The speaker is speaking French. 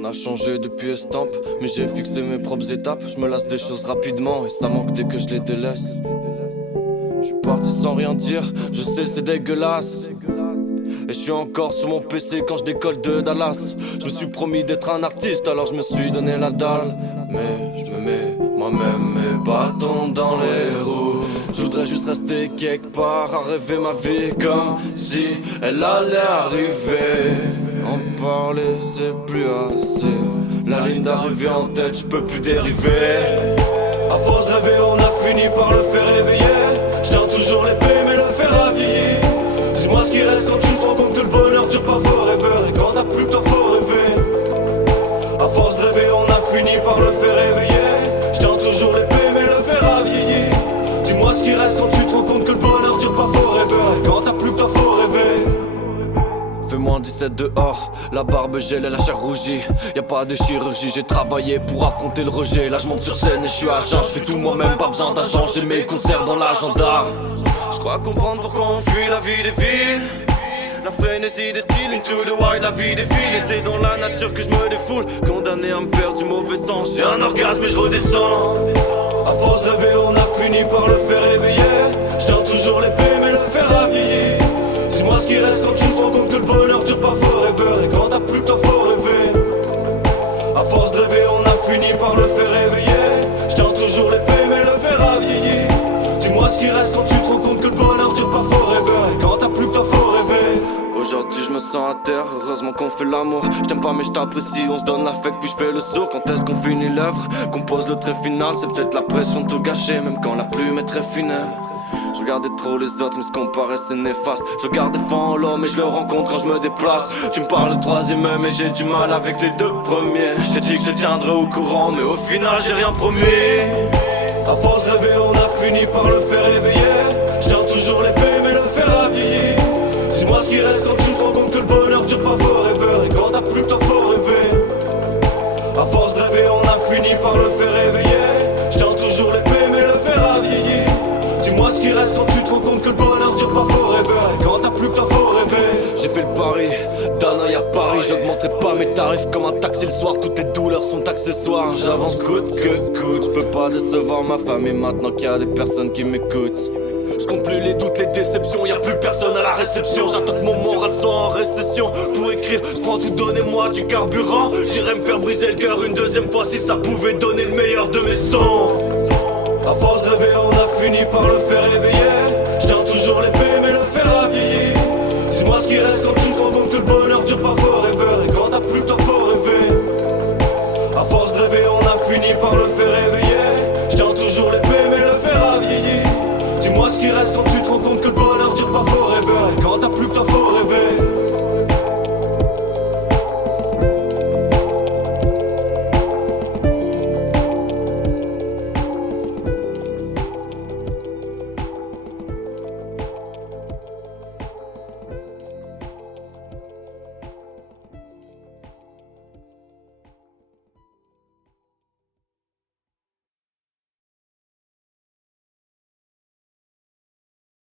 On a changé depuis estampe, mais j'ai fixé mes propres étapes. Je me lasse des choses rapidement et ça manque dès que je les délaisse. Je suis parti sans rien dire, je sais c'est dégueulasse. Et je suis encore sur mon PC quand je décolle de Dallas. Je me suis promis d'être un artiste, alors je me suis donné la dalle. Mais je me mets moi-même mes bâtons dans les roues. Je voudrais juste rester quelque part à rêver ma vie comme si elle allait arriver. En parler c'est plus assez. La ligne d'arrivée en tête, je peux plus dériver. À force de rêver, on a fini par le faire réveiller. Je tiens toujours l'épée, mais le fer a vieilli. Dis-moi ce qui reste quand tu te rends compte que le bonheur dure pas forever. Et quand t'as plus que toi, faut rêver. À force de rêver, on a fini par le faire réveiller. Je tiens toujours l'épée, mais le fer a vieilli. Dis-moi ce qui reste quand tu te rends compte que le bonheur dure pas forever. Et quand t'as plus que toi, faut rêver. Fait moins 17 dehors, la barbe gèle et la chair rougit. Y'a pas de chirurgie, j'ai travaillé pour affronter le rejet. Là je monte sur scène et je suis agent, je fais tout moi-même, pas besoin d'agent. J'ai mes concerts dans l'agenda. Je crois comprendre pourquoi on fuit la vie des villes. La frénésie des styles, into the wild, la vie défile. Et c'est dans la nature que je me défoule. Condamné à me faire du mauvais sens, j'ai un orgasme et je redescends. À force de rêver, on a fini par le faire réveiller. Je tiens toujours l'épée, mais le fer a vieilli. Dis-moi ce qui reste quand tu te rends compte que le bonheur dure pas forever. Et quand t'as plus que toi, faut rêver. À force de rêver, on a fini par le faire réveiller. Je tiens toujours l'épée, mais le fer a vieilli. Dis-moi ce qui reste quand tu te rends compte que le bonheur dure pas forever. Et quand t'as plus que toi, faut rêver. Aujourd'hui je me sens à terre, heureusement qu'on fait l'amour. Je t'aime pas mais je t'apprécie, on se donne l'affect puis je fais le sourd. Quand est-ce qu'on finit l'œuvre, qu'on pose le trait final. C'est peut-être la pression de tout gâcher, même quand la plume est très fine. Je regardais trop les autres mais ce qu'on paraît c'est néfaste. Je regarde des fois en l'eau mais je le rencontre quand je me déplace. Tu me parles de troisième mais j'ai du mal avec les deux premiers. Je t'ai dit que je te tiendrai au courant mais au final j'ai rien promis. À force de rêver, on a fini par le faire réveiller. Je tiens toujours l'épée, mais le fer a vieilli. Dis-moi ce qui reste quand tu te rends compte que le bonheur dure pas forever. Et quand t'as plus que toi, faut rêver. À force de rêver, on a fini par le faire réveiller. Je tiens toujours l'épée, mais le fer a vieilli. Dis-moi ce qui reste quand tu te rends compte que le bonheur dure pas forever. Et quand t'as plus que toi, faut rêver. J'ai fait le pari, d'Hanoï à Paris. J'augmenterai pas mes tarifs comme un taxi le soir. Toutes les douleurs sont accessoires. J'avance coûte que coûte. Je peux pas décevoir ma famille maintenant qu'il y a des personnes qui m'écoutent. Je compte plus les doutes, les déceptions, y'a plus personne à la réception. J'attends que mon moral soit en récession. Tout écrire, je prends tout, donnez-moi du carburant. J'irai me faire briser le cœur une deuxième fois si ça pouvait donner le meilleur de mes sons. À force de rêver, on a fini par le faire réveiller. Je tiens toujours l'épée, mais le fer a vieilli. Dis-moi ce qui reste quand tu te rends compte que le bonheur dure pas forever. Et quand t'as plus que toi, faut rêver. À force de rêver, on a fini par le faire réveiller. Je tiens toujours l'épée, mais le fer a vieilli. Dis-moi ce qui reste quand tu te rends compte que le